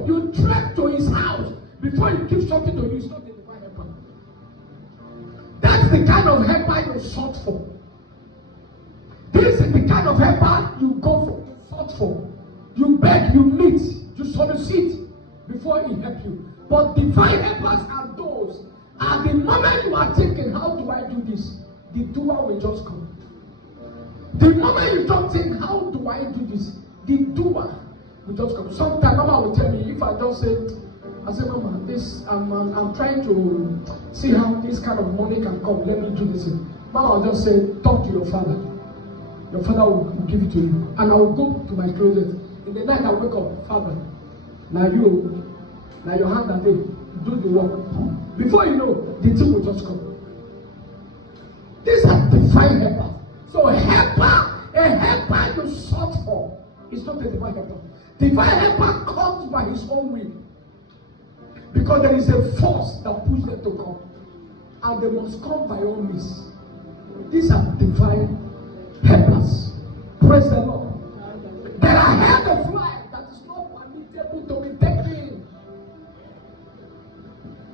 before you trek to his house, before he gives something to you, it's not a divine helper. That's the kind of helper you sought for. This is the kind of helper you go for, you sought for. You beg, you meet, you solicit before he helps you. But divine helpers are those. At the moment you are thinking, how do I do this? The doer will just come. The moment you don't think, how do I do this? The doer will just come. Sometimes Mama will tell me, if I just say, Mama, this I'm trying to see how this kind of money can come. Let me do this. Mama will just say, talk to your father. Your father will give it to you. And I will go to my closet. In the night I wake up, Father, now your hand are there. Do the work. Before you know, the thing will just come. These are divine helpers. So a helper you sought for is not a divine helper. Divine helper comes by his own will. Because there is a force that pushes them to come. And they must come by all means. These are divine helpers. Praise the Lord. There are head of life that is not permittable to be taken.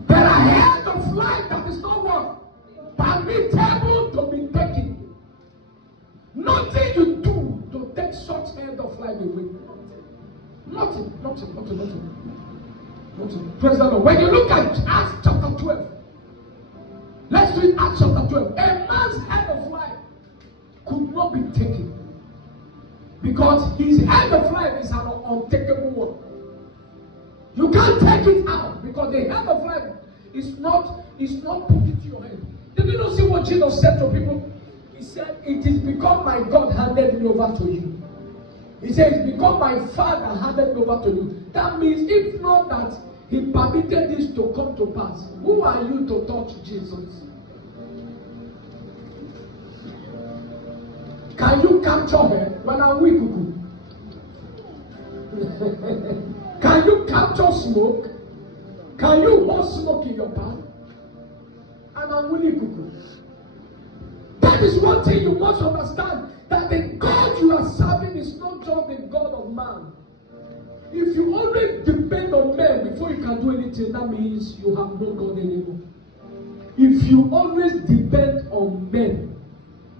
There are head of life that is not what? Permittable to be taken. Nothing you do to take such head of life away. Nothing. Praise the Lord. When you look at Acts chapter 12, let's read Acts chapter 12. A man's head of life could not be taken. Because his head of life is an untakeable one. You can't take it out because the head of life is not put into your head. Did you not see what Jesus said to people? He said, it is because my God handed me over to you. He said, it's because my Father handed me over to you. That means if not that he permitted this to come to pass, who are you to touch Jesus? Can you capture her when I'm weak? Can you capture smoke? Can you hold smoke in your palm? And I'm willing cuckoo. That is one thing you must understand, that the God you are serving is not just the God of man. If you always depend on men before you can do anything, that means you have no God anymore. If you always depend on men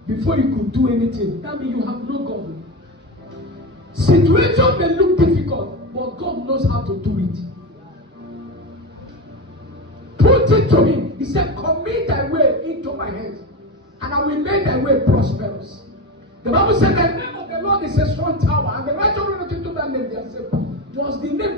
before you could do anything, that means you have no God. Situation may look difficult, but God knows how to do it. Put it to him. He said, commit thy way into my hands, and I will make thy way prosperous. The Bible said the name of the Lord is a strong tower, and the righteous run into that name, they are saved. Was the name